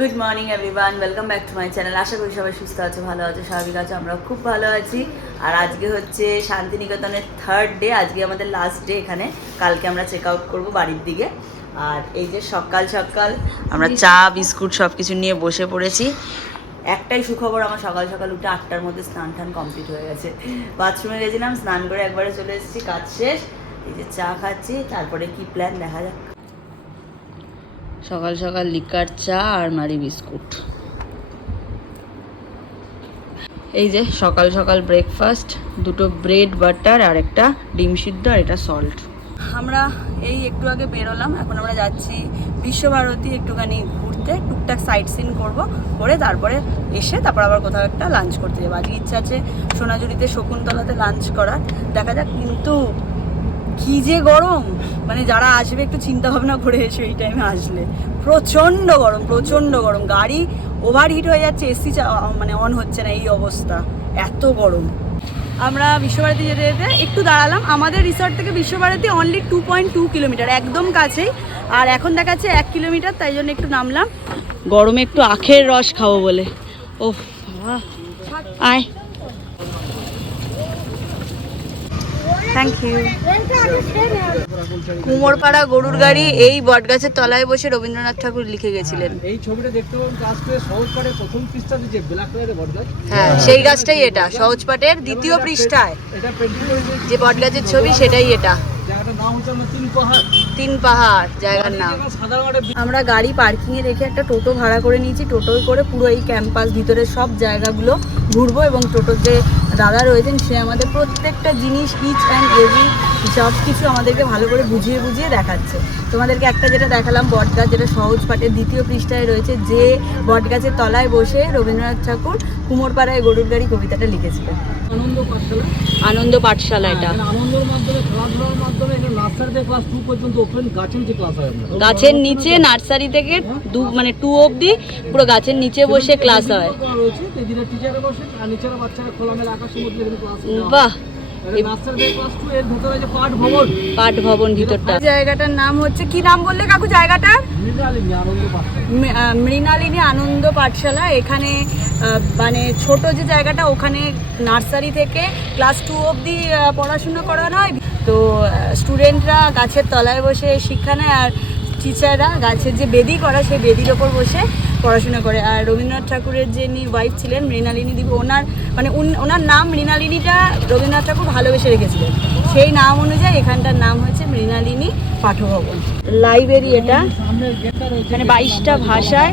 Good morning everyone welcome back to my channel আশা করি সবাই সুস্থ আছে, ভালো আছে, স্বাভাবিক আছে আমরা খুব ভালো আছি। আর আজকে হচ্ছে শান্তিনিকেতনের থার্ড ডে আজকে আমাদের লাস্ট ডে এখানে। কালকে আমরা চেক আউট করব বাড়ির দিকে। আর এই যে সকাল সকাল আমরা চা, বিস্কুট সব কিছু নিয়ে বসে পড়েছি। একটাই সুখবর, আমার সকাল সকাল উঠে আটটার মধ্যে স্নান টান কমপ্লিট হয়ে গেছে। বাথরুমে গেছিলাম, স্নান করে একবারে চলে এসেছি, কাজ শেষ। এই যে চা খাচ্ছি, তারপরে কি প্ল্যান দেখা যাক। সকাল সকাল লিকার চা আর মারি বিস্কুট। এই যে সকাল সকাল ব্রেকফাস্ট দুটো ব্রেড বাটার আর একটা ডিম সিদ্ধ আর এটা সল্ট আমরা এই একটু আগে বেরোলাম, এখন আমরা যাচ্ছি বিশ্বভারতী একটুখানি ঘুরতে, টুকটাক সাইট সিন করব, করে তারপরে এসে তারপর আবার কোথাও একটা লাঞ্চ করতে যাব। আজকে ইচ্ছা আছে সোনাঝুরিতে শকুন্তলাতে লাঞ্চ করার। দেখা যাক, কিন্তু কি যে গরম। মানে যারা আসবে, একটু চিন্তা ভাবনা করে এসে এই টাইমে আসলে। প্রচণ্ড গরম প্রচণ্ড গরম। গাড়ি ওভারহিট হয়ে যাচ্ছে এসি মানে অন হচ্ছে না, এই অবস্থা। এত গরম। আমরা বিশ্বভারতী যেতে যেতে একটু দাঁড়ালাম। আমাদের রিসর্ট থেকে Visvabharati only two point two kilometre একদম কাছেই। আর এখন দেখাচ্ছে এক কিলোমিটার তাই জন্য একটু নামলাম। গরমে একটু আখের রস খাব বলে। ও আয়। থ্যাংক ইউ কুমোরপাড়া গরুর গাড়ি এই বটগাছের তলায় বসে রবীন্দ্রনাথ ঠাকুর লিখে গেছিলেন। এই ছবিটা দেখতে পাবেন সহজ পাঠের প্রথম পৃষ্ঠাতে যে ব্ল্যাক কালারের বটগাছ। হ্যাঁ সেই গাছটাই এটা সহজ সহজপাঠের দ্বিতীয় পৃষ্ঠায়। যে বটগাছের ছবি সেটাই এটা। জায়গাটার নাম তিন পাহাড়। জায়গার নাম। আমরা গাড়ি পার্কিং এ রেখে একটা টোটো ভাড়া করে নিয়েছি। টোটোয় করে পুরো এই ক্যাম্পাস ভিতরে সব জায়গাগুলো ঘুরবো এবং টোটোর যে দাদা রয়েছেন সে আমাদের প্রত্যেকটা জিনিস ইচ অ্যান্ড এভরি সব কিছু আমাদেরকে ভালো করে বুঝিয়ে বুঝিয়ে দেখাচ্ছে। তোমাদেরকে একটা যেটা দেখালাম বটগাছ যেটা সহজ পাঠের দ্বিতীয় পৃষ্ঠায় রয়েছে যে বটগাছের তলায় বসে রবীন্দ্রনাথ ঠাকুর কুমোরপাড়ায় গরুর গাড়ি কবিতাটা লিখেছিলেন। আনন্দ পাঠশালা? আনন্দ পাঠশালা এটা। আনন্দের মাধ্যমে খেলাধুলার মাধ্যমে এখানে নার্সারিতে ক্লাস টু পর্যন্ত ওপেন গাছের যে ক্লাস হয় গাছের নিচে নার্সারি থেকে দু মানে টু অবধি পুরো গাছের নিচে বসে ক্লাস হয়। রয়েছে দিদিরা টিচারে বসে আর নিচেরা বাচ্চারা খোলামেলা আকাশের মধ্যে ক্লাস বাহ! নার্সারিতে ক্লাস টু এর ভেতরে যে পাঠ ভবন ভিতরটা। জায়গাটার নাম হচ্ছে কি নাম বললে কাকু জায়গাটার? মৃণালিনী আনন্দ পাঠশালা। এখানে মানে ছোট যে জায়গাটা ওখানে নার্সারি থেকে ক্লাস টু অবধি আহ, পড়াশোনা করানো হয়। তো স্টুডেন্টরা গাছের তলায় বসে শিক্ষা নেয়। আর টিচাররা গাছের যে বেদি করা, সেই বেদির ওপর বসে পড়াশোনা করে। আর রবীন্দ্রনাথ ঠাকুরের যিনি ওয়াইফ ছিলেন মৃণালিনী দেবী, ওনার মানে ওনার নাম মৃণালিনীটা রবীন্দ্রনাথ ঠাকুর ভালোবেসে রেখেছিলেন। সেই নাম অনুযায়ী এখানটার নাম হচ্ছে মৃণালিনী পাঠভবন। লাইব্রেরি এটা। এখানে বাইশটা ভাষায়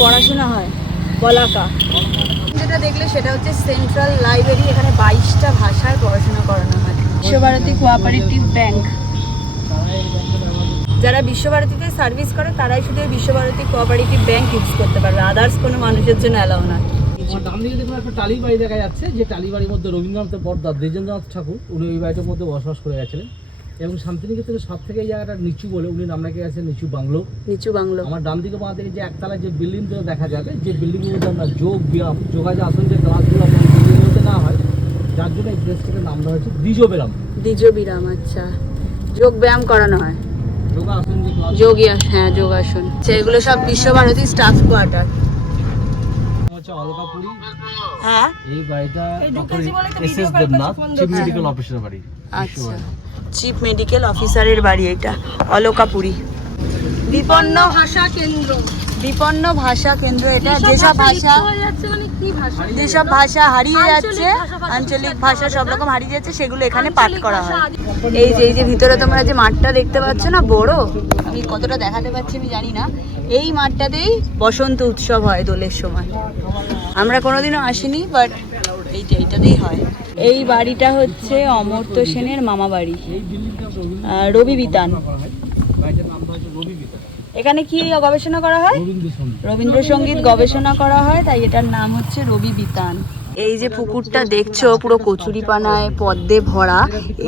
পড়াশোনা হয়, বলাকা। যেটা দেখলে সেটা হচ্ছে সেন্ট্রাল লাইব্রেরি এখানে বাইশটা ভাষায় পড়াশোনা করানো হয়। বিশ্বভারতী কোঅপারেটিভ ব্যাংক যারা বিশ্বভারতীতে সার্ভিস করে তারাই শুধু বিশ্বভারতী কোঅপারেটিভ ব্যাংক ইউজ করতে পারবে। আদার্স কোনো মানুষের জন্য অ্যালাউ না। ডান দিকে দেখুন একটা টালি বাড়ি দেখা যাচ্ছে যে টালি বাড়ির মধ্যে দ্বিজেন্দ্রনাথ ঠাকুর উনি ওই বাড়িটার মধ্যে বসবাস করে গেছিলেন। এবং শান্তিনিকেতনের সব থেকে এই জায়গাটা নিচু বলে উনি নাম রেখে গেছেন নিচু বাংলো। নিচু বাংলো। আমার ডান দিকে বাঁ দিকে যে একতলায় যে বিল্ডিংগুলো দেখা যাবে যে আমরা যোগ ব্যায়াম যোগাযোগ আসন যে ক্লাসগুলো না হয় যার জন্য এই প্লেসটাকে নাম দেওয়া হয়েছে দ্বিজ বিরাম আচ্ছা। যোগ ব্যায়াম করানো হয়। যোগা আসন হ্যাঁ যোগাসন। সেগুলো সব বিশ্বভারতী স্টাফ কোয়ার্টার হ্যাঁ? এই বাড়িটা দেবনাথ মেডিকেল বাড়ি আচ্ছা। চিফ মেডিকেল অফিসারের বাড়ি এটা অলকাপুরি। বিপন্ন ভাষা কেন্দ্র। বিপন্ন ভাষা কেন্দ্র এটা যেসব ভাষা যেসব ভাষা হারিয়ে যাচ্ছে আঞ্চলিক ভাষা সব রকম হারিয়ে যাচ্ছে সেগুলো এখানে পাঠ করা হয়। এই যে এই যে ভিতরে তোমরা যে মাঠটা দেখতে পাচ্ছ না বড় আমি কতটা দেখাতে পাচ্ছি আমি জানি না। এই মাঠটাতেই বসন্ত উৎসব হয় দোলের সময়। আমরা কোনোদিনও আসিনি বাট এই যে এইটাতেই হয়। এই বাড়িটা হচ্ছে অমর্ত্য সেনের মামা বাড়ি রবি বিতান করা হয় বাড়িটার নাম দেওয়া হচ্ছে রবি বিতা এখানে কি গবেষণা করা হয়? রবীন্দ্রসঙ্গীত। গবেষণা করা হয় তাই এটার নাম হচ্ছে রবি বিতান। এই যে পুকুরটা দেখছ পুরো কচুরিপানায় পদ্মে ভরা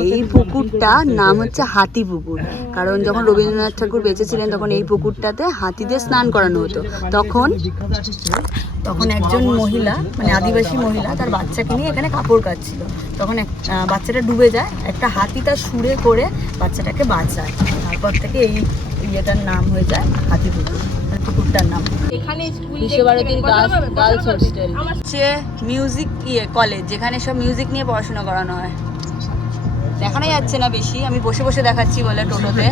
এই পুকুরটা নাম হচ্ছে হাতি পুকুর। কারণ যখন রবীন্দ্রনাথ ঠাকুর বেঁচে ছিলেন তখন এই পুকুরটাতে হাতিদের স্নান করানো হতো। তখন। তখন একজন মহিলা মানে আদিবাসী মহিলা তার বাচ্চাকে নিয়ে এখানে কাপড় কাচ্ছিল তখন এক বাচ্চাটা ডুবে যায় একটা হাতি তার সুরে করে বাচ্চাটাকে বাঁচায়। তারপর থেকে এই ইয়েটার নাম হয়ে যায় হাতি পুকুর মানে পুকুরটার নাম এখানে বিশ্বভারতীর গার্লস হোস্টেল। হচ্ছে মিউজিক ইয়ে কলেজ যেখানে সব মিউজিক নিয়ে পড়াশোনা করানো হয়। দেখানো যাচ্ছে না বেশি আমি বসে বসে দেখাচ্ছি বলে টোটোতে।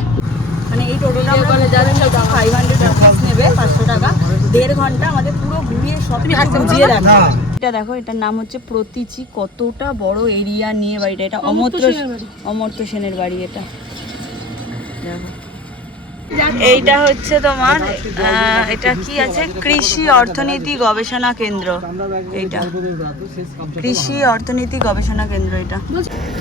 মানে এই টোটোটা আমরা যাচ্ছি ফাইভ হান্ড্রেড নেবে পাঁচশো টাকা। দেড় ঘণ্টা আমাদের পুরো ঘুরিয়ে সব বুঝিয়ে দেখো এটা দেখো এটার নাম হচ্ছে প্রতীচি। কতটা বড় এরিয়া নিয়ে বাড়িটা। এটা অমর্ত্য অমর্ত্য সেনের বাড়ি এটা। দেখো। এইটা হচ্ছে তোমার এটা কি আছে? কৃষি অর্থনীতি গবেষণা কেন্দ্র। এইটা। কৃষি অর্থনীতি গবেষণা কেন্দ্র এটা।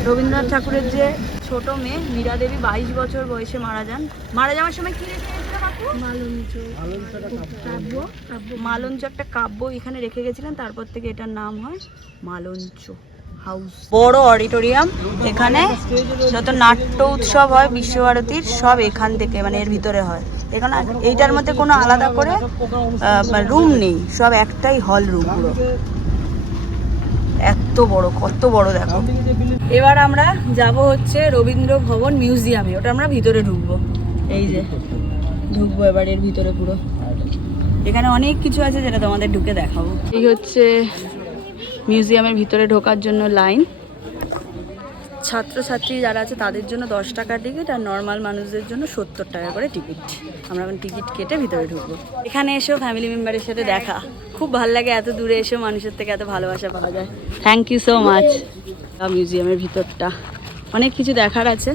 রবীন্দ্রনাথ ঠাকুরের যে ছোট মেয়ে মীরা দেবী বাইশ বছর বয়সে মারা যান। মারা যাওয়ার সময় কি মালঞ্চ একটা কাব্য এখানে রেখে গেছিলেন তারপর থেকে এটার নাম হয় মালঞ্চ। বড় অডিটোরিয়াম। এখানে যত নাট্য উৎসব হয় বিশ্বভারতীর, সব এখান থেকে মানে এর ভিতরে হয়। এখানে এইটার মধ্যে কোনো আলাদা করে রুম নেই। সব একটাই হল রুম পুরো। এত বড়, কত বড় দেখো। এবার আমরা যাব হচ্ছে রবীন্দ্র ভবন মিউজিয়ামে। ওটা আমরা ভিতরে ঢুকবো। এই যে, ঢুকবো এবার এর ভিতরে পুরো। এখানে অনেক কিছু আছে যেটা তোমাদের ঢুকে দেখাবো। এই হচ্ছে মিউজিয়ামের ভিতরে ঢোকার জন্য লাইন। ছাত্রছাত্রী যারা আছে তাদের জন্য দশ টাকা টিকিট আর নর্মাল মানুষদের জন্য সত্তর টাকা করে টিকিট। আমরা এখন টিকিট কেটে ভিতরে ঢুকবো। এখানে এসেও ফ্যামিলি মেম্বারের সাথে দেখা। খুব ভালো লাগে এত দূরে এসেও মানুষের থেকে এত ভালোবাসা পাওয়া যায়। থ্যাংক ইউ সো মাচ মিউজিয়ামের ভিতরটা। অনেক কিছু দেখার আছে।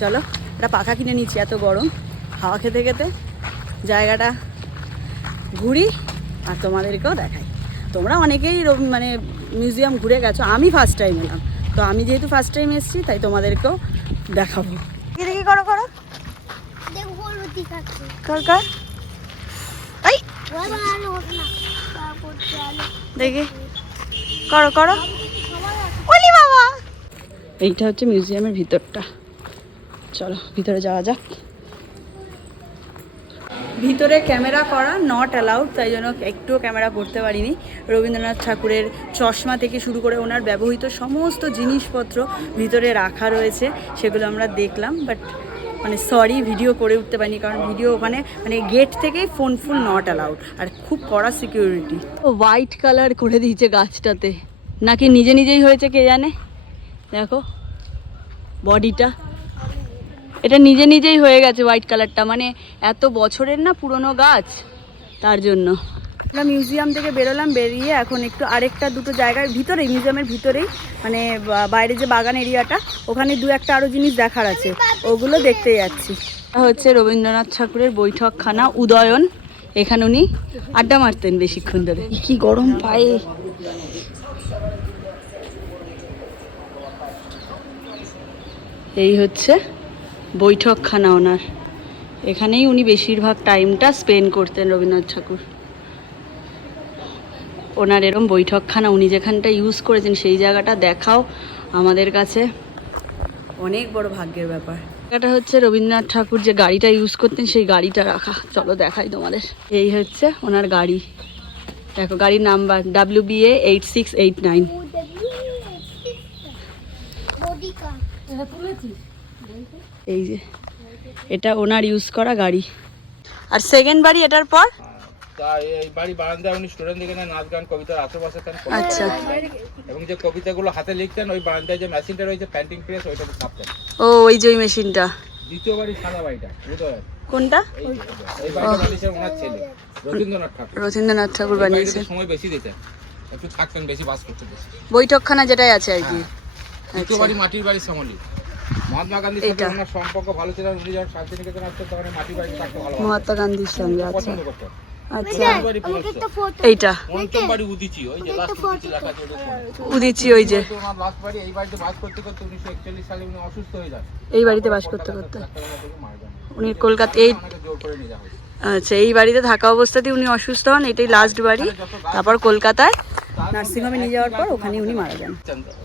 চলো একটা পাখা কিনে নিচ্ছি এত গরম। হাওয়া খেতে খেতে জায়গাটা ঘুরি আর তোমাদেরকেও দেখাই। তোমরা অনেকেই মানে মিউজিয়াম ঘুরে গেছো? আমি ফার্স্ট টাইম এলাম। তো আমি যেহেতু ফার্স্ট টাইম এসেছি তাই তোমাদেরকেও দেখাবো। কি দেখি করো করো। দেখো। কর কর। দেখি ওলি বাবা। এইটা হচ্ছে মিউজিয়ামের ভিতরটা। চলো ভিতরে যাওয়া যাক। ভিতরে ক্যামেরা করা নট অ্যালাউড তাই জন্য একটুও ক্যামেরা করতে পারিনি। রবীন্দ্রনাথ ঠাকুরের চশমা থেকে শুরু করে ওনার ব্যবহৃত সমস্ত জিনিসপত্র ভিতরে রাখা রয়েছে, সেগুলো আমরা দেখলাম বাট মানে সরি ভিডিও করে উঠতে পারিনি, কারণ ভিডিও ওখানে মানে গেট থেকেই ফোন ফুল নট অ্যালাউড আর খুব কড়া সিকিউরিটি হোয়াইট কালার করে দিয়েছে গাছটাতে, নাকি নিজে নিজেই হয়েছে কে জানে? দেখো বডিটা এটা নিজে নিজেই হয়ে গেছে হোয়াইট কালারটা মানে এত বছরের না পুরনো গাছ তার জন্য। আমরা মিউজিয়াম থেকে বেরোলাম বেরিয়ে এখন একটু আরেকটা দুটো জায়গার ভিতরে মিউজিয়ামের ভিতরেই মানে বাইরে যে বাগান এরিয়াটা ওখানে দু একটা আরও জিনিস দেখার আছে। ওগুলো দেখতে যাচ্ছি। হচ্ছে রবীন্দ্রনাথ ঠাকুরের বৈঠকখানা উদয়ন। এখানে উনি আড্ডা মারতেন বেশিক্ষণ ধরে। কি গরম পায়ে। এই হচ্ছে বৈঠকখানা ওনার। এখানেই উনি বেশিরভাগ টাইমটা স্পেন্ড করতেন রবীন্দ্রনাথ ঠাকুর। ওনার এরকম বৈঠকখানা উনি যেখানটা ইউজ করেছেন সেই জায়গাটা দেখাও আমাদের কাছে। অনেক বড় ভাগ্যের ব্যাপার। এটা হচ্ছে রবীন্দ্রনাথ ঠাকুর যে গাড়িটা ইউজ করতেন সেই গাড়িটা রাখা। চলো দেখাই তোমাদের। এই হচ্ছে ওনার গাড়ি। দেখো গাড়ির number W B A eight six eight nine এই যে এটা ওনার ইউজ করা গাড়ি। আর সেকেন্ড বাড়ি এটার পর? তা এই বাড়ি বারান্দায় উনি স্টুডেন্ট দিকে নাচ গান কবিতার আশেপাশে থাকেন আচ্ছা। এবং যে কবিতাগুলো হাতে লিখতেন ওই বারান্দায় যে মেশিনটা রয়েছে প্যান্টিং প্রেস ওইটাকে ছাপতেন। ও ওই যে ওই মেশিনটা দ্বিতীয় বাড়ি সাদা বাড়িটা উদয় কোনটা? এই এই বাড়িটা বানিয়েছে ওনার ছেলে রবীন্দ্রনাথ ঠাকুর। রথীন্দ্রনাথ ঠাকুর বানিয়েছে সময় বেশি দিতেন একটু থাকতেন বেশি বাস করতে বৈঠকখানা যেটাই আছে আর কি। দ্বিতীয় আচ্ছা। বাড়ি মাটির বাড়ি শ্যামলী মহাত্মা গান্ধীর সাথে ওনার সম্পর্ক ভালো ছিল উনি যখন শান্তিনিকেতন আসতেন তখন এই মাটির বাড়িতে থাকতে ভালো মহাত্মা গান্ধীর সঙ্গে আচ্ছা। আচ্ছা। এইটা। উদিচি ওই যে এই বাড়িতে বাস করতে করতে উনি অসুস্থ এই বাড়িতে বাস করতে করতে। ডাক্তারবাবু থেকে মারা যান। উনি কলকাতা এই আচ্ছা এই বাড়িতে থাকা অবস্থাতেই উনি অসুস্থ হন এটাই লাস্ট বাড়ি। তারপর কলকাতায় নার্সিংহোমে নিয়ে যাওয়ার পর ওখানেই উনি মারা যান।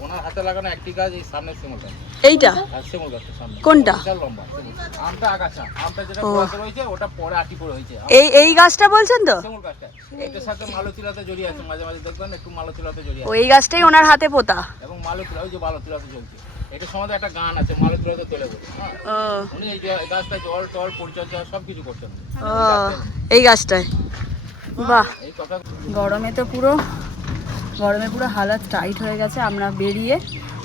ওনার হাতে লাগানো একটি গাছ এই সামনে শিমুল গাছ এইটা? আর শিমুল গাছটা সামনে। কোনটা? লম্বা আমটা আগাছা আমটা যেটা। গোড়াতে রয়েছে ওটা পরে আটি পড়ে হয়েছে এই এই গাছটা বলছেন তো? শিমুল গাছটা। এটার সাথে মালচিলাতে জড়িয়ে আছে মাঝে মাঝে দেখবেন একটু মালচিলাতে জড়িয়ে আছে। এই গাছটাই ওনার হাতে পোতা? এবং মালচিলা ওই যে মালচিলাতে জ্বলছে। এটা সম্বন্ধে একটা গান আছে মালতীলতা তোলে বলে হ্যাঁ উনি এই গা- গাছটায় জল টল পরিচর্যা সব কিছু করছেন এই গাছটায়। বাহ। এই কথা গরমে তো পুরো গরমে পুরো হালাত টাইট হয়ে গেছে আমরা বেরিয়ে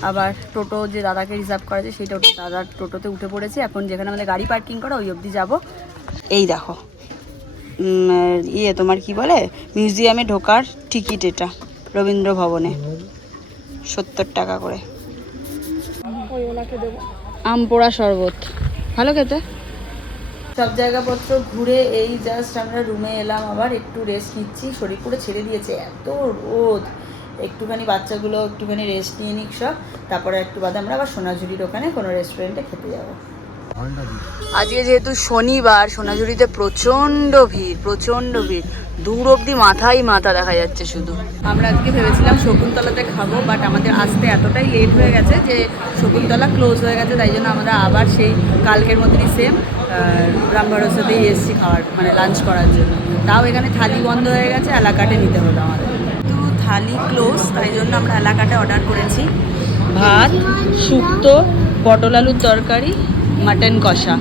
আবার টোটো যে দাদাকে রিজার্ভ করা আছে সেই টোটো দাদার টোটোতে উঠে পড়েছি। এখন যেখানে আমাদের গাড়ি পার্কিং করা ওই অবধি যাব। এই দেখো ইয়ে তোমার কি বলে? মিউজিয়ামে ঢোকার টিকিট এটা রবীন্দ্র ভবনে সত্তর টাকা করে। আম পোড়া শরবত। ভালো খেতে? সব জায়গাপত্র ঘুরে এই জাস্ট আমরা রুমে এলাম আবার একটু রেস্ট নিচ্ছি। শরীর পুরো ছেড়ে দিয়েছে এত রোদ। একটুখানি বাচ্চাগুলো একটুখানি রেস্ট নিয়ে নিক সব তারপরে একটু বাদে আমরা আবার সোনাঝুরির ওখানে কোনো রেস্টুরেন্টে খেতে যাব। আজকে যেহেতু শনিবার সোনাঝুরিতে প্রচণ্ড ভিড় প্রচণ্ড ভিড়। দূর অবধি মাথাই মাথা দেখা যাচ্ছে শুধু। আমরা আজকে ভেবেছিলাম শকুন্তলাতে খাব বাট আমাদের আসতে এতটাই লেট হয়ে গেছে যে শকুন্তলা ক্লোজ হয়ে গেছে তাই জন্য আমরা আবার সেই কালকের মতনই সেম রাম ভরসাতেই এসেছি খাওয়ার মানে লাঞ্চ করার জন্য। তাও এখানে থালি বন্ধ হয়ে গেছে এলাকাটে নিতে হলো আমাদের। তো থালি ক্লোজ তাই জন্য আমরা এলাকাটে অর্ডার করেছি। ভাত শুক্তো পটল আলুর তরকারি মাটন কষা।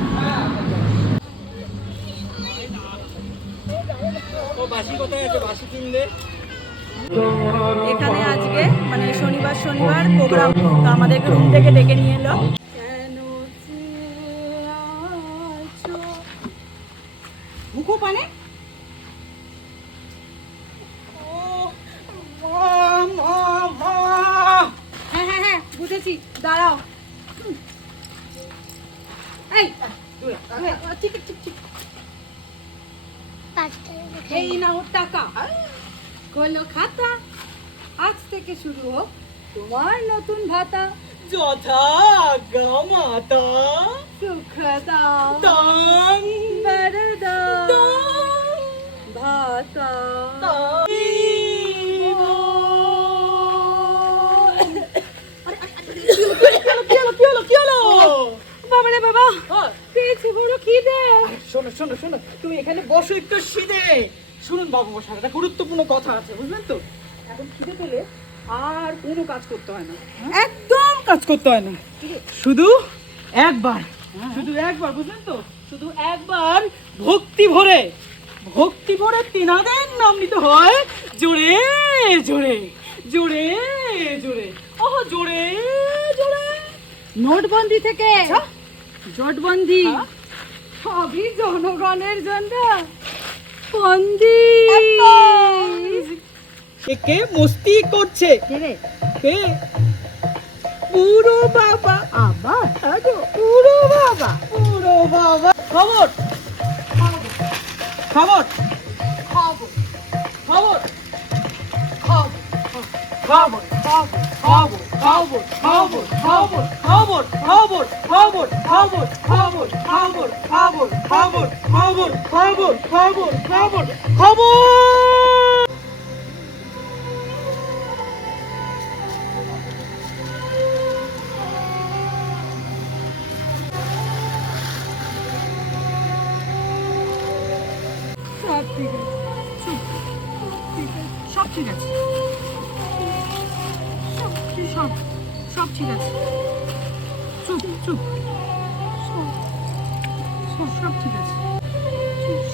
এখানে আজকে মানে শনিবার শনিবার প্রোগ্রাম তো আমাদেরকে রুম থেকে ডেকে নিয়ে এলো। টাকা। কলো খাতা। আজ থেকে শুরু হোক তোমার নতুন ভাতা। যথা গামাতা সুখ দাও তাং বরদা। ভাতা। বাবারে বাবা পেয়েছি বড় খিদে। শোনো শোনো শোনো তুমি এখানে বসো একটু শীতে শুনুন বাবু মশাই একটা গুরুত্বপূর্ণ কথা আছে বুঝলেন তো? এখন খিদে পেলে আর কোনো কাজ করতে হয় না। একদম কাজ করতে হয় না। শুধু একবার শুধু একবার বুঝলেন তো? শুধু একবার ভক্তি ভরে ভক্তি ভরে তিনাদের নাম নিতে হয় জোরে জোরে জোরে জোরে। ওহ জোরে জোরে। নোটবন্দি থেকে। আচ্ছা। জোটবন্দি। হ্যাঁ? সবই জনগণের জন্য বন্দি কে? মস্তি করছে। কে পুরো বাবা। আবার? আগো পুরো বাবা। পুরো বাবা। খবর? খবর? খবর? খবর? খবর খবর খবর খবর খবর খবর খবর খবর খবর খবর খবর খবর খবর খবর খবর খবর খবর খবর সব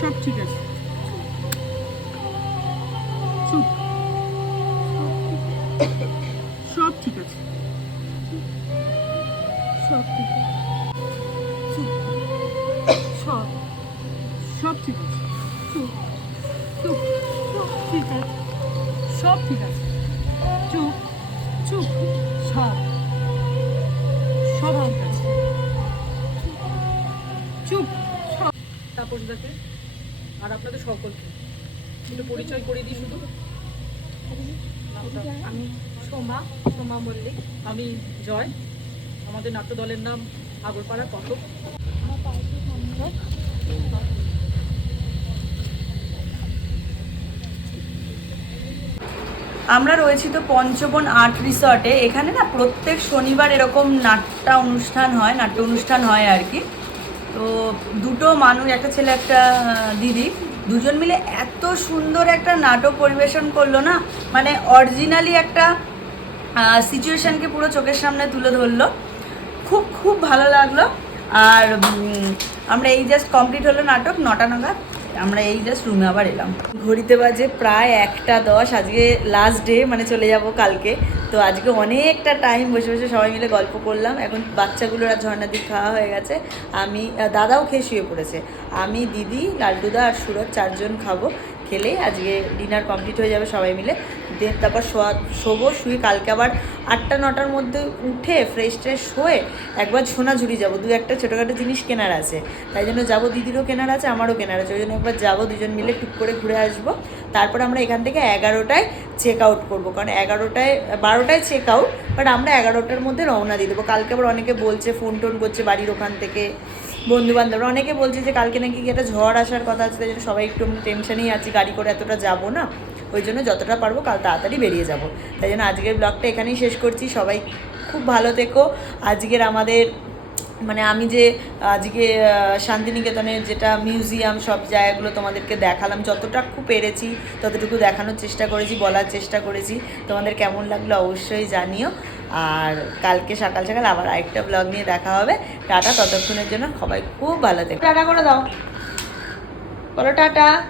সব ঠিক আছে। আর আপনাদের সকলকে। একটু পরিচয় করে দিই শুধু। আমি সোমা সোমা মল্লিক। আমি জয়। আমাদের নাট্য দলের নাম আগরপাড়া কটক আমরা রয়েছি তো পঞ্চবন আর্ট রিসর্টে। এখানে না প্রত্যেক শনিবার এরকম নাট্য অনুষ্ঠান হয়, নাট্য অনুষ্ঠান হয় আর কি। তো দুটো মানুষ একটা ছেলে, একটা দিদি, দুজন মিলে এত সুন্দর একটা নাটক পরিবেশন করল না? মানে অরিজিনালি একটা সিচুয়েশানকে পুরো চোখের সামনে তুলে ধরলো। খুব খুব ভালো লাগল। আর আমরা এই জাস্ট কমপ্লিট হলো নাটক, নটা নাগাদ। আমরা এই জাস্ট রুমে আবার এলাম। ঘড়িতে বাজে প্রায় একটা দশ, আজকে লাস্ট ডে মানে চলে যাব কালকে। তো আজকে অনেকটা টাইম বসে বসে সবাই মিলে গল্প করলাম। এখন বাচ্চাগুলোর আর ঝর্ণা দিয়ে খাওয়া হয়ে গেছে। আমি দাদাও খেয়ে শুয়ে পড়েছে। আমি, দিদি লাড্ডুদা আর সুরজ চারজন খাব। খেলে আজকে ডিনার কমপ্লিট হয়ে যাবে সবাই মিলে। দেন তারপর শোয়া, শোবো, শুয়ে কালকে আবার আটটা, নটার মধ্যে উঠে ফ্রেশ ট্রেশ হয়ে একবার সোনাঝুরি যাব। দু একটা ছোটোখাটো জিনিস কেনার আছে। তাই জন্য যাব, দিদিরও কেনার আছে, আমারও কেনার আছে। ওই জন্য একবার যাব, দুজন মিলে টুক করে ঘুরে আসব। তারপর আমরা এখান থেকে এগারোটায় চেক আউট করব। কারণ এগারোটায়, বারোটায় চেক আউট বাট আমরা এগারোটার মধ্যে রওনা দিয়ে দেবো। কালকে আবার অনেকে বলছে ফোন টোন করছে বাড়ির ওখান থেকে। বন্ধু বান্ধবরা অনেকে বলছে যে কালকে নাকি একটা ঝড় আসার কথা আছে জন্য সবাই একটু টেনশনেই আছি, গাড়ি করে এতটা যাব না। ওই জন্য যতটা পারব কাল তাড়াতাড়ি বেরিয়ে যাব। তাই জন্য আজকের ব্লগটা এখানেই শেষ করছি। সবাই খুব ভালো থেকো। আজকের আমাদের মানে আমি যে আজকে শান্তিনিকেতনের যেটা মিউজিয়াম সব জায়গাগুলো তোমাদেরকে দেখালাম, যতটা খুব পেরেছি, ততটুকু দেখানোর চেষ্টা করেছি, বলার চেষ্টা করেছি। তোমাদের কেমন লাগল অবশ্যই জানিও। আর কালকে সকাল সকাল আবার আরেকটা ব্লগ নিয়ে দেখা হবে। টাটা, ততক্ষণের জন্য সবাই খুব ভালো থাকে। টাটা করে দাও। বলো টাটা।